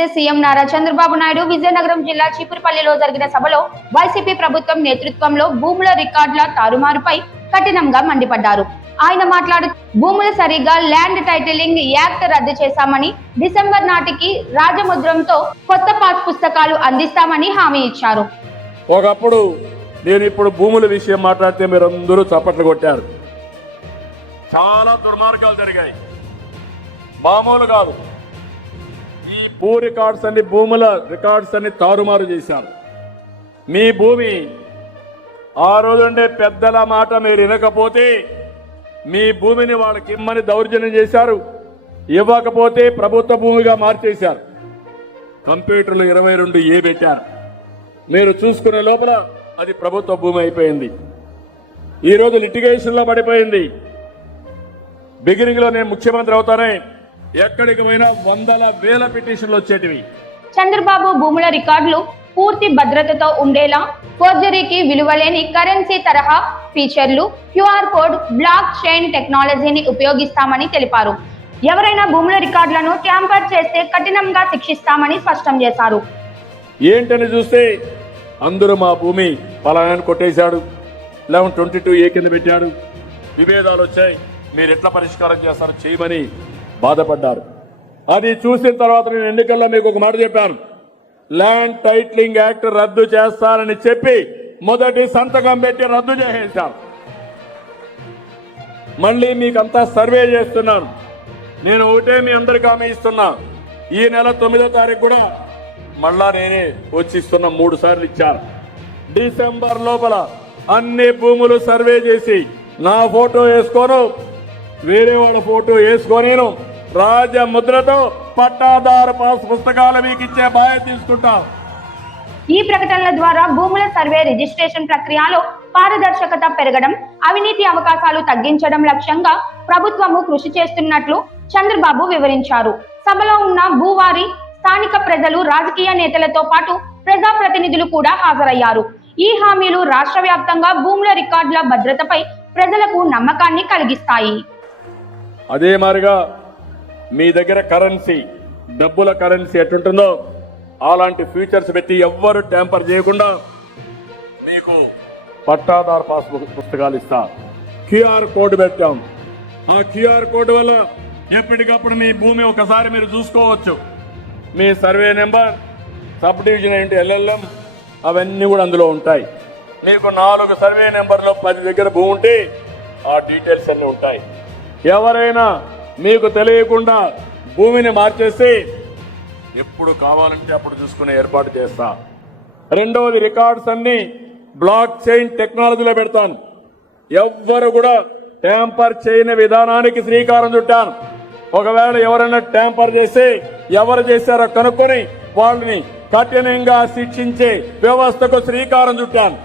Andhra Pradesh CM Nara Chandrababu Naidu Vizianagaram జిల్లా చీపురుపల్లిలో జరిగిన సభలో వైసీపీ ప్రభుత్వం నేతృత్వంలో భూముల రికార్డుల తారుమారుపై కఠినంగా మండిపడ్డారు. ఆయన మాట్లాడుతూ భూములు సరిగా ల్యాండ్ టైటిలింగ్ యాక్ట్ రద్దు చేశామని, డిసెంబర్ నాటికి రాజముద్రంతో కొత్త పాస్ పుస్తకాలు అందిస్తామని హామీ ఇచ్చారు. ఒకప్పుడు నేను ఇప్పుడు భూముల విషయం మాట్లాడితే మీరందరూ చప్పట్లు కొట్టారు. చాలా దుర్మార్గాలు జరిగాయి, మామూలు కాదు. ఈ భూ రికార్డ్స్ అన్ని భూముల రికార్డ్స్ అన్ని తారుమారు చేశారు. మీ భూమి ఆ రోజుండే పెద్దల మాట మీరు వినకపోతే మీ భూమిని వాళ్ళకి ఇమ్మని దౌర్జన్యం చేశారు. ఇవ్వకపోతే ప్రభుత్వ భూమిగా మార్చేశారు. కంప్యూటర్లు 22A పెట్టారు. మీరు చూసుకునే లోపల అది ప్రభుత్వ భూమి అయిపోయింది. ఈరోజు లిటిగేషన్లో పడిపోయింది. బిగినింగ్ లో నేను ముఖ్యమంత్రి అవుతానే ఎక్కడికి పోయినా వందల వేల పిటిషన్లు వచ్చేటివి. చంద్రబాబు భూముల రికార్డులు పూర్తి భద్రతతో ఉండేలా ఫోర్జరీకి విలువలేని కరెన్సీ తరహా ఫీచర్లు, QR కోడ్, బ్లాక్ చైన్ టెక్నాలజీని ఉపయోగిస్తామని తెలిపారు. ఎవరైనా భూముల రికార్డులను ట్యాంపర్ చేస్తే కఠినంగా శిక్షిస్తామని స్పష్టం చేశారు. ఏంటని చూస్తే అందరూ మా భూమి పలానాన్ని కొట్టేశాడు, 1122A కింద పెట్టాడు, విభేదాలు వచ్చాయి, మీరు ఎట్లా పరిష్కారం చేస్తారో చేయమని బాధపడ్డారు. అది చూసిన తర్వాత నేను ఎన్నికల్లో మీకు ఒక మాట చెప్పాను. ల్యాండ్ టైటిలింగ్ యాక్ట్ రద్దు చేస్తానని చెప్పి మొదటి సంతకం పెట్టి రద్దు చేసేశారు. మళ్ళీ మీకంతా సర్వే చేస్తున్నాను. నేను ఒకటే మీ అందరికి హామీ ఇస్తున్నా, ఈ నెల 9వ తారీఖు కూడా మళ్ళా నేనే వచ్చి ఇస్తున్నా. 3 సార్లు ఇచ్చారు. డిసెంబర్ లోపల అన్ని భూములు సర్వే చేసి నా ఫోటో వేసుకోను, వేరే వాళ్ళ ఫోటో వేసుకోనేను, రాజముద్రతో పట్టాదారు పాస్ పుస్తకాలు మీకు ఇచ్చే బాధ్యత తీసుకుంటా. ఈ ప్రకటనల ద్వారా భూముల సర్వే రిజిస్ట్రేషన్ ప్రక్రియలో పారదర్శకత పెరగడం, అవినీతి అవకాశాలు తగ్గించడం లక్ష్యంగా ప్రభుత్వము కృషి చేస్తున్నట్లు చంద్రబాబు వివరించారు. సభలో ఉన్న భూవారి, స్థానిక ప్రజలు, రాజకీయ నేతలతో పాటు ప్రజాప్రతినిధులు కూడా హాజరయ్యారు. ఈ హామీలు రాష్ట్ర వ్యాప్తంగా భూముల రికార్డుల భద్రతపై ప్రజలకు నమ్మకాన్ని కలిగిస్తాయి. అదే మాదిరిగా మీ దగ్గర కరెన్సీ, డబ్బుల కరెన్సీ ఎట్టుంటుందో అలాంటి ఫీచర్స్ పెట్టి ఎవ్వరు ట్యాంపర్ చేయకుండా మీకు పట్టాదారు పాస్ పుస్తకాలు ఇస్తా. QR కోడ్ పెట్టాం. ఆ QR కోడ్ వల్ల ఎప్పటికప్పుడు మీ భూమి ఒకసారి మీరు చూసుకోవచ్చు. మీ సర్వే నెంబర్, సబ్ డివిజన్ ఏంటి, LLM అవన్నీ కూడా అందులో ఉంటాయి. మీకు 4 సర్వే నెంబర్లో 10 దగ్గర భూమి ఉంటే ఆ డీటెయిల్స్ అన్నీ ఉంటాయి. ఎవరైనా మీకు తెలియకుండా భూమిని మార్చేసి ఎప్పుడు కావాలంటే అప్పుడు చూసుకునే ఏర్పాటు చేస్తా. రెండవది, రికార్డ్స్ అన్ని బ్లాక్ చైన్ టెక్నాలజీలో పెడతాను. ఎవ్వరు కూడా ట్యాంపర్ చేయని విధానానికి శ్రీకారం చుట్టాను. ఒకవేళ ఎవరైనా ట్యాంపర్ చేసి ఎవరు చేశారో కనుక్కొని వాళ్ళని కఠినంగా శిక్షించే వ్యవస్థకు శ్రీకారం చుట్టాను.